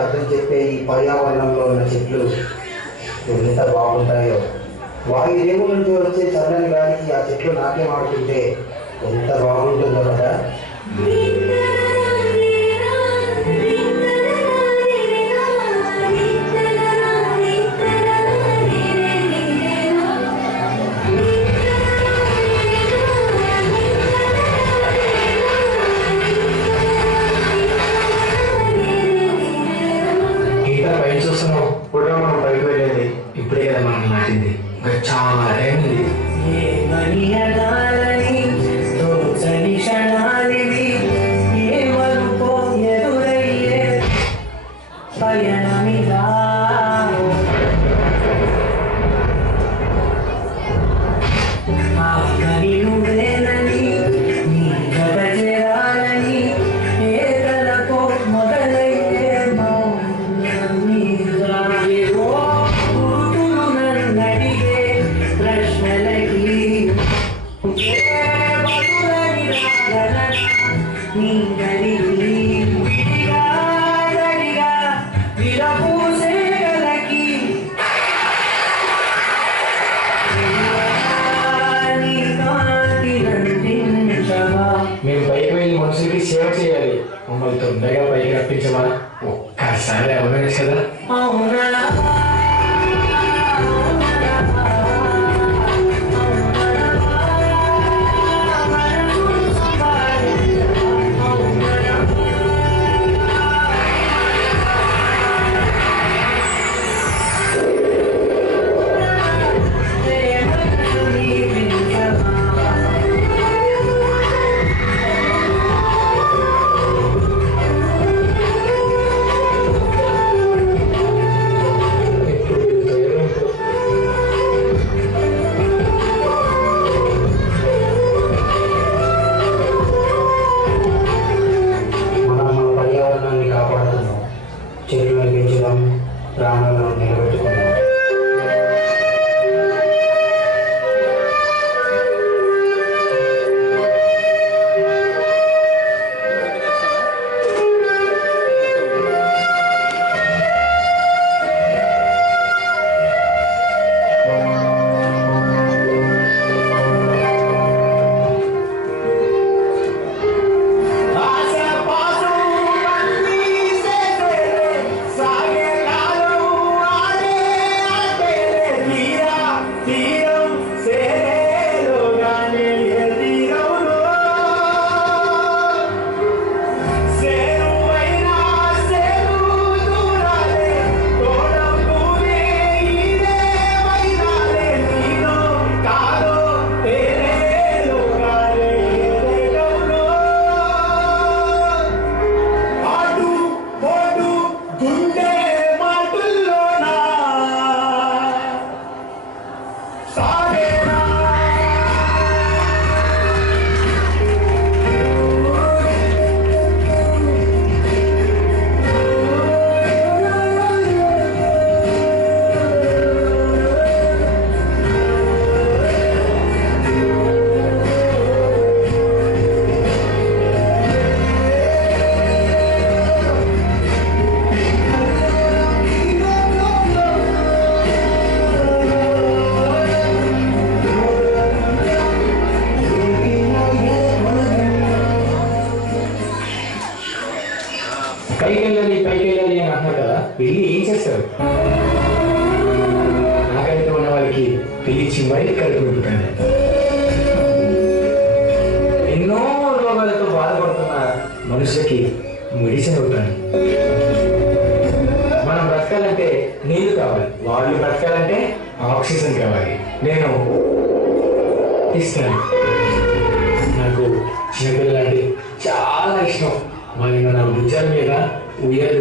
అర్థం చెప్పే ఈ పర్యావరణంలో ఉన్న చెట్లు ఎంత బాగుంటాయో, వాయుదేవుల నుంచి వచ్చే చల్లని గాలికి ఆ చెట్లు నాట్యం ఆడుతుంటే ఎంత బాగుంటుందో కదా. ఇప్పుడు మనం బయటకు వెళ్ళేది ఇప్పుడే కదా మనం నాటింది, ఇంకా చాలా టైం ఉంది. మేము పైకి వెళ్ళి మనుషులకి సేవ చేయాలి, మమ్మల్ని తొందరగా పైకి రప్పించమా ఒక్కసారి అవేర్నెస్ కదా. చెట్లను పెంచుదాం, ప్రాణాలను నిలబెట్టుకుందాం. పైకి వెళ్ళాలి అని అంటున్నారు కదా, వెళ్ళి ఏం చేస్తారు? నాకైతే ఉన్న వాళ్ళకి పెళ్లి చివరి కడుపు నింపుతాను. ఎన్నో రోగాలతో బాధపడుతున్న మనుషులకి మెడిసిన్ అవుతాను. మనం బ్రతకాలంటే నీళ్లు కావాలి, వాళ్ళు బ్రతకాలంటే ఆక్సిజన్ కావాలి. నేను ఇస్తాను. నాకు చిన్నపిల్లలు అంటే చాలా ఇష్టం. వాళ్ళు నా భుజాల మీద ఉయ్యాలు